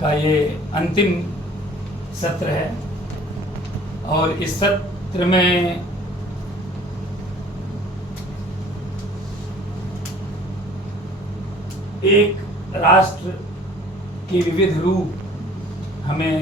का ये अंतिम सत्र है और इस सत्र में एक राष्ट्र के विविध रूप हमें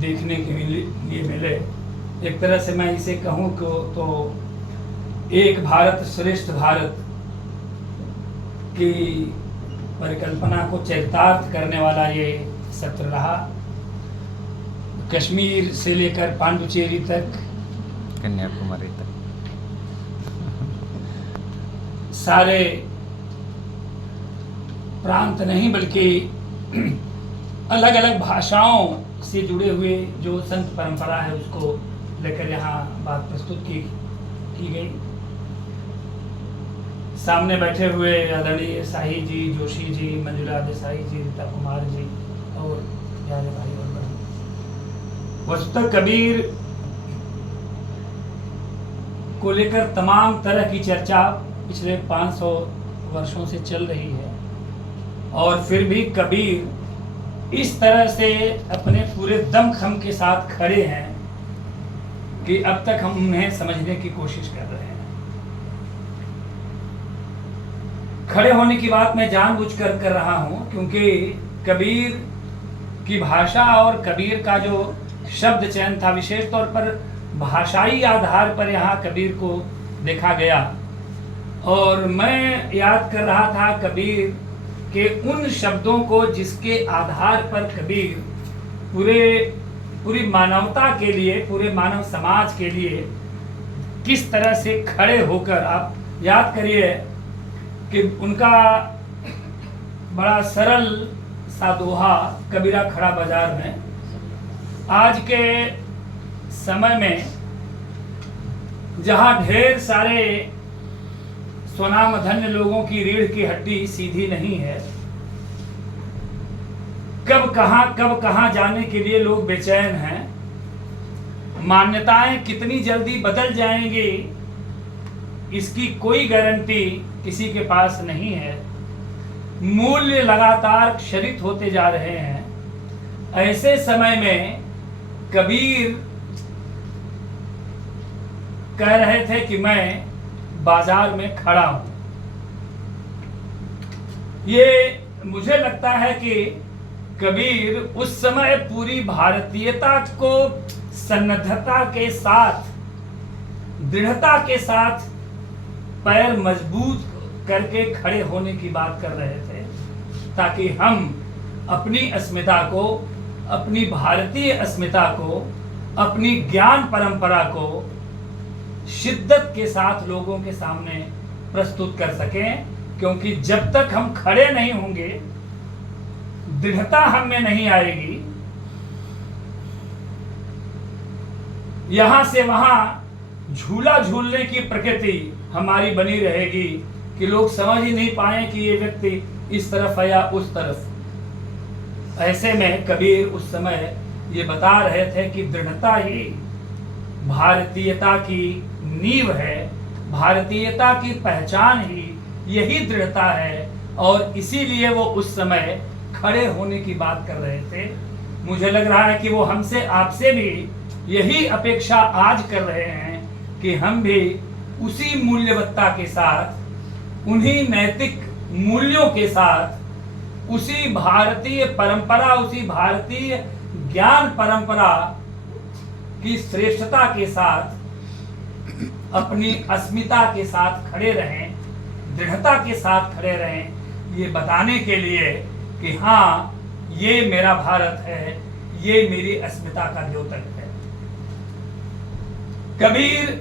देखने के लिए मिले। एक तरह से मैं इसे कहूँ तो एक भारत श्रेष्ठ भारत की परिकल्पना को चरितार्थ करने वाला ये सत्र रहा। कश्मीर से लेकर पांडुचेरी तक, कन्याकुमारी तक सारे प्रांत नहीं बल्कि अलग अलग भाषाओं से जुड़े हुए जो संत परंपरा है उसको लेकर यहाँ बात प्रस्तुत की गई। सामने बैठे हुए आदरणीय शाही जी, जोशी जी, मंजुला देसाई जी, रीता कुमार जी और प्यारे भाई और बहन, वस्तुतः कबीर को लेकर तमाम तरह की चर्चा पिछले 500 वर्षों से चल रही है और फिर भी कबीर इस तरह से अपने पूरे दमखम के साथ खड़े हैं कि अब तक हम उन्हें समझने की कोशिश कर रहे हैं। खड़े होने की बात मैं जानबूझकर कर रहा हूं क्योंकि कबीर की भाषा और कबीर का जो शब्द चयन था, विशेष तौर पर भाषाई आधार पर यहाँ कबीर को देखा गया और मैं याद कर रहा था कबीर के उन शब्दों को जिसके आधार पर कबीर पूरी मानवता के लिए, पूरे मानव समाज के लिए किस तरह से खड़े होकर, आप याद करिए कि उनका बड़ा सरल सा दोहा, कबीरा खड़ा बाजार में, आज के समय में जहां ढेर सारे स्वनामधन्य लोगों की रीढ़ की हड्डी सीधी नहीं है, कब कहां जाने के लिए लोग बेचैन हैं, मान्यताएं कितनी जल्दी बदल जाएंगी इसकी कोई गारंटी किसी के पास नहीं है, मूल्य लगातार क्षरित होते जा रहे हैं। ऐसे समय में कबीर कह रहे थे कि मैं बाजार में खड़ा हूं। ये मुझे लगता है कि कबीर उस समय पूरी भारतीयता को सन्नद्धता के साथ, दृढ़ता के साथ पैर मजबूत करके खड़े होने की बात कर रहे थे ताकि हम अपनी अस्मिता को, अपनी भारतीय अस्मिता को, अपनी ज्ञान परंपरा को शिद्दत के साथ लोगों के सामने प्रस्तुत कर सकें, क्योंकि जब तक हम खड़े नहीं होंगे, दृढ़ता हम में नहीं आएगी, यहां से वहां झूला झूलने की प्रकृति हमारी बनी रहेगी कि लोग समझ ही नहीं पाए कि ये व्यक्ति इस तरफ है या उस तरफ। ऐसे में कबीर उस समय ये बता रहे थे कि दृढ़ता ही भारतीयता की नींव है, भारतीयता की पहचान ही यही दृढ़ता है और इसीलिए वो उस समय खड़े होने की बात कर रहे थे। मुझे लग रहा है कि वो हमसे, आपसे भी यही अपेक्षा आज कर रहे हैं कि हम भी उसी मूल्यवत्ता के साथ, उन्हीं नैतिक मूल्यों के साथ, उसी भारतीय परंपरा, उसी भारतीय ज्ञान परंपरा की श्रेष्ठता के साथ, अपनी अस्मिता के साथ खड़े रहें, दृढ़ता के साथ खड़े रहें, ये बताने के लिए कि हाँ, ये मेरा भारत है, ये मेरी अस्मिता का द्योतक है। कबीर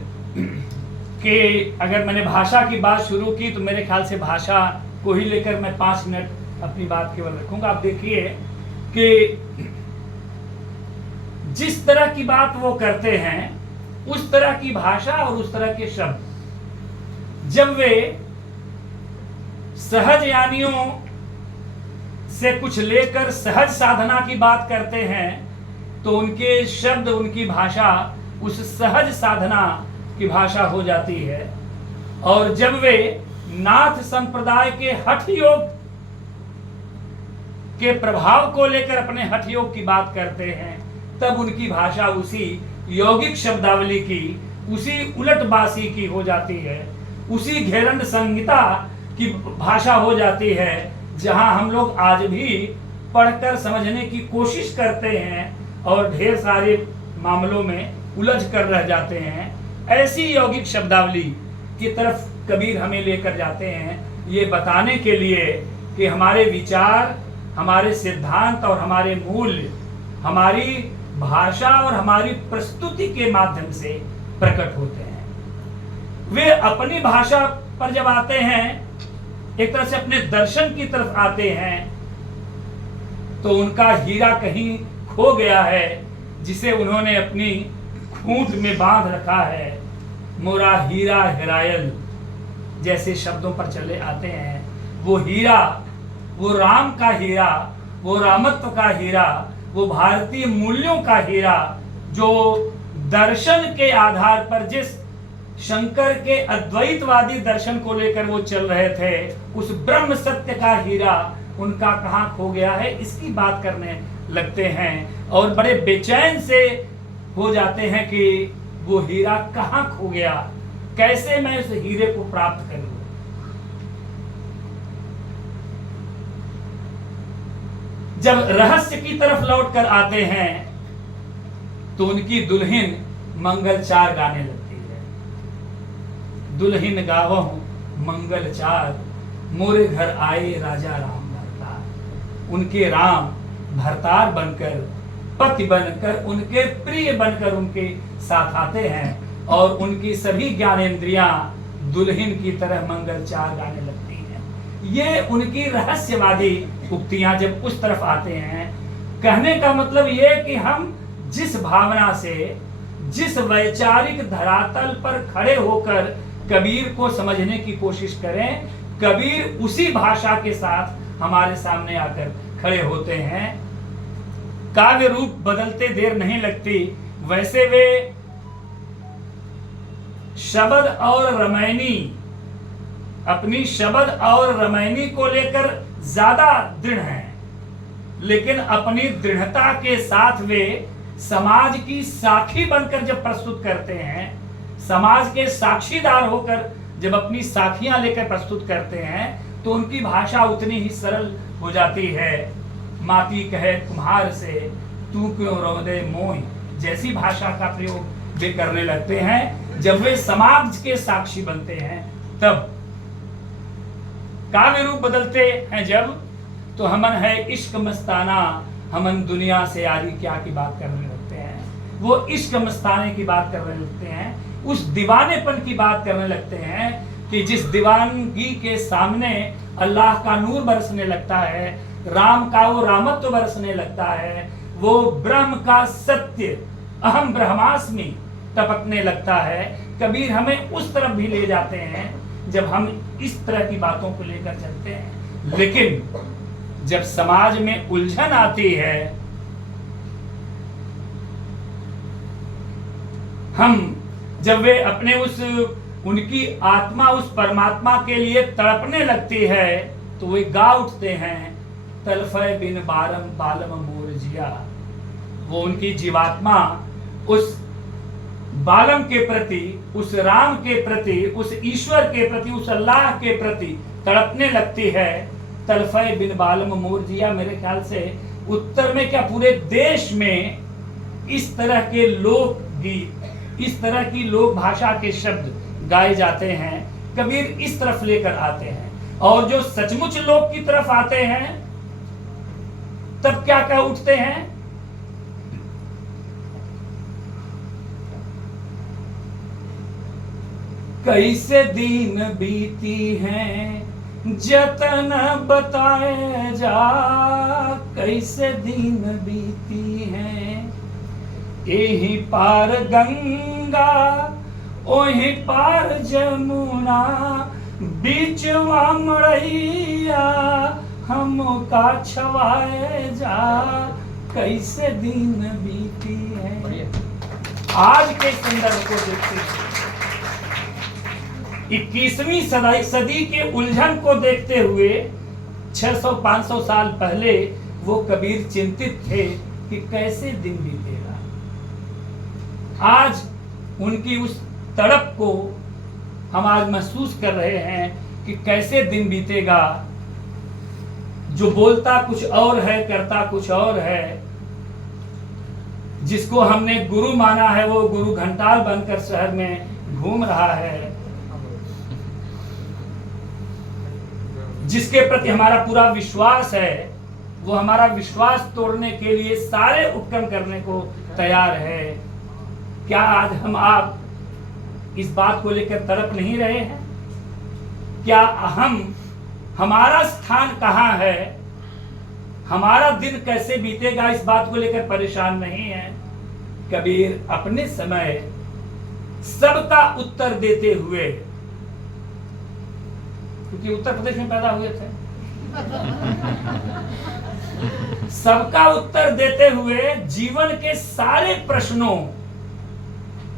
के, अगर मैंने भाषा की बात शुरू की तो मेरे ख्याल से भाषा को ही लेकर मैं 5 मिनट अपनी बात केवल रखूंगा। आप देखिए कि जिस तरह की बात वो करते हैं, उस तरह की भाषा और उस तरह के शब्द, जब वे सहज यानियों से कुछ लेकर सहज साधना की बात करते हैं तो उनके शब्द, उनकी भाषा उस सहज साधना की भाषा हो जाती है। और जब वे नाथ संप्रदाय के हठ योग के प्रभाव को लेकर अपने हठ योग की बात करते हैं, तब उनकी भाषा उसी यौगिक शब्दावली की, उसी उलटबासी की हो जाती है, उसी घेरंड संहिता की भाषा हो जाती है, जहां हम लोग आज भी पढ़कर समझने की कोशिश करते हैं और ढेर सारे मामलों में उलझ कर रह जाते हैं। ऐसी यौगिक शब्दावली की तरफ कबीर हमें लेकर जाते हैं, ये बताने के लिए कि हमारे विचार, हमारे सिद्धांत और हमारे मूल्य हमारी भाषा और हमारी प्रस्तुति के माध्यम से प्रकट होते हैं। वे अपनी भाषा पर जब आते हैं, एक तरह से अपने दर्शन की तरफ आते हैं, तो उनका हीरा कहीं खो गया है, जिसे उन्होंने अपनी खूंट में बांध रखा है। मोरा हीरा हेरायल जैसे शब्दों पर चले आते हैं। वो हीरा, वो राम का हीरा, वो रामत्व का हीरा, वो भारतीय मूल्यों का हीरा, जो दर्शन के आधार पर जिस शंकर के अद्वैतवादी दर्शन को लेकर वो चल रहे थे, उस ब्रह्म सत्य का हीरा उनका कहाँ खो गया है, इसकी बात करने लगते हैं और बड़े बेचैन से हो जाते हैं कि वो हीरा कहाँ खो गया, कैसे मैं उस हीरे को प्राप्त करूं। जब रहस्य की तरफ लौट कर आते हैं, तो उनकी दुल्हन मंगलचार गाने लगती है। दुल्हन गावहु मंगलचार, मोरे घर आए राजा राम भरतार। उनके राम भरतार बनकर, पति बनकर, उनके प्रिय बनकर उनके साथ आते हैं और उनकी सभी ज्ञानेंद्रियां दुल्हन की तरह मंगलचार गाने लगती हैं। ये उनकी रहस्यवादी उक्तियां जब उस तरफ आते हैं, कहने का मतलब ये कि हम जिस भावना से, जिस वैचारिक धरातल पर खड़े होकर कबीर को समझने की कोशिश करें, कबीर उसी भाषा के साथ हमारे सामने आकर खड़े होते हैं। काव्य रूप बदलते देर नहीं लगती, वैसे वे शब्द और रमैनी, अपनी शब्द और रमैनी को लेकर ज्यादा दृढ़ हैं, लेकिन अपनी दृढ़ता के साथ वे समाज की साखी बनकर जब प्रस्तुत करते हैं, समाज के साक्षीदार होकर जब अपनी साखियां लेकर प्रस्तुत करते हैं, तो उनकी भाषा उतनी ही सरल हो जाती है। माटी कहे कुम्हार से, तू क्यों रोदे मोह, जैसी भाषा का प्रयोग वे करने लगते हैं। जब वे समाज के साक्षी बनते हैं, तब काव्य रूप बदलते हैं जब, तो हमन है इश्क मस्ताना, हमन दुनिया से यारी क्या की बात करने लगते हैं। वो इश्क मस्ताने की बात करने लगते हैं, उस दीवानेपन की बात करने लगते हैं कि जिस दीवानगी के सामने अल्लाह का नूर बरसने लगता है, राम का वो रामत्व बरसने लगता है, वो ब्रह्म का सत्य अहम ब्रह्मास्मि टपकने लगता है। कबीर हमें उस तरफ भी ले जाते हैं जब हम इस तरह की बातों को लेकर चलते हैं। लेकिन जब समाज में उलझन आती है, जब वे अपने उनकी आत्मा उस परमात्मा के लिए तड़पने लगती है, तो वे गा उठते हैं, तलफे बिन बारम बालम मोर जिया। वो उनकी जीवात्मा उस बालम के प्रति, उस राम के प्रति, उस ईश्वर के प्रति, उस अल्लाह के प्रति तड़पने लगती है। तलफे बिन बालम मोर जिया, मेरे ख्याल से उत्तर में क्या पूरे देश में इस तरह के लोक गीत, इस तरह की लोक भाषा के शब्द गाए जाते हैं। कबीर इस तरफ लेकर आते हैं, और जो सचमुच लोक की तरफ आते हैं, तब क्या कह उठते हैं, कैसे दिन बीती हैं जतन बताए जा, कैसे दिन बीती हैं। एही पार गंगा ओही पार जमुना, बीचवा मड़ैया हमका छवाए जा, कैसे दिन बीती है। आज के संदर्भ को देखते हैं, 21वीं सदी के उलझन को देखते हुए 600-500 साल पहले वो कबीर चिंतित थे कि कैसे दिन बीतेगा। आज उनकी उस तड़प को हम आज महसूस कर रहे हैं कि कैसे दिन बीतेगा। जो बोलता कुछ और है, करता कुछ और है। जिसको हमने गुरु माना है वो गुरु घंटाल बनकर शहर में घूम रहा है। जिसके प्रति हमारा पूरा विश्वास है वो हमारा विश्वास तोड़ने के लिए सारे उपक्रम करने को तैयार है। क्या आज हम आप इस बात को लेकर तड़प नहीं रहे हैं? क्या हमारा स्थान कहां है, हमारा दिन कैसे बीतेगा, इस बात को लेकर परेशान नहीं है? कबीर अपने समय सबका उत्तर देते हुए, क्योंकि उत्तर प्रदेश में पैदा हुए थे, सबका उत्तर देते हुए जीवन के सारे प्रश्नों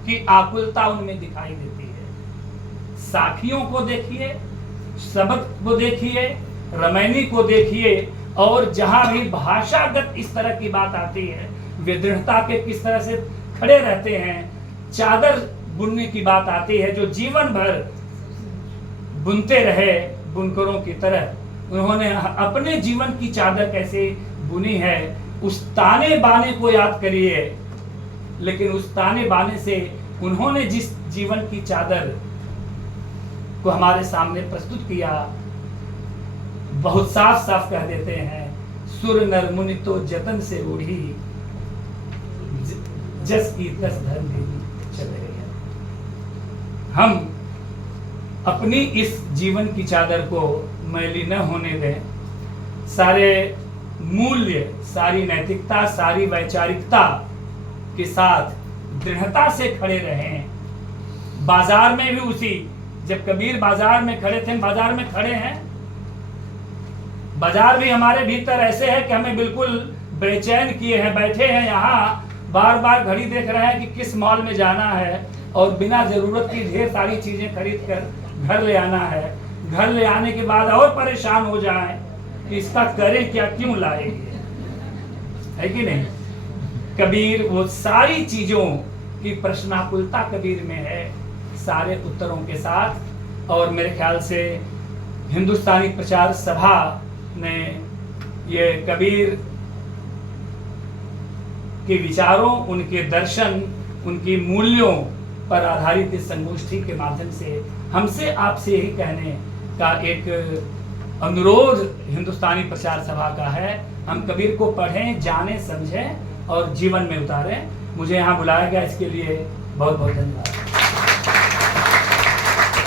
की आकुलता उनमें दिखाई देती है। साखियों को देखिए, सबक को देखिए, रमैनी को देखिए, और जहां भी भाषागत इस तरह की बात आती है, वे दृढ़ता के किस तरह से खड़े रहते हैं। चादर बुनने की बात आती है, जो जीवन भर बुनते रहे बुनकरों की तरह, उन्होंने अपने जीवन की चादर कैसे बुनी है, उस ताने बाने को याद करिए। लेकिन उस ताने बाने से उन्होंने जिस जीवन की चादर को हमारे सामने प्रस्तुत किया, बहुत साफ साफ कह देते हैं, सुर नर मुनि तो जतन से उड़ी, जस की तस धर्म चले गए। हम अपनी इस जीवन की चादर को मैली न होने दें। सारे मूल्य, सारी नैतिकता, सारी वैचारिकता के साथ दृढ़ता से खड़े रहें। बाजार में भी उसी, जब कबीर बाजार में खड़े थे, बाजार में खड़े हैं, बाजार भी हमारे भीतर ऐसे है कि हमें बिल्कुल बेचैन किए हैं। बैठे हैं यहाँ, बार बार घड़ी देख रहे हैं कि किस मॉल में जाना है, और बिना जरूरत की ढेर सारी चीजें खरीद कर घर ले आना है। घर ले आने के बाद और परेशान हो जाएं कि इसका करें क्या, क्यों लाएंगे, है कि नहीं? कबीर वो सारी चीजों की प्रश्नाकुलता कबीर में है, सारे उत्तरों के साथ। और मेरे ख्याल से हिंदुस्तानी प्रचार सभा ने ये कबीर के विचारों, उनके दर्शन, उनकी मूल्यों पर आधारित इस संगोष्ठी के माध्यम से हमसे आपसे यही कहने का एक अनुरोध हिंदुस्तानी प्रचार सभा का है। हम कबीर को पढ़ें, जानें, समझें और जीवन में उतारें। मुझे यहाँ बुलाया गया, इसके लिए बहुत बहुत धन्यवाद।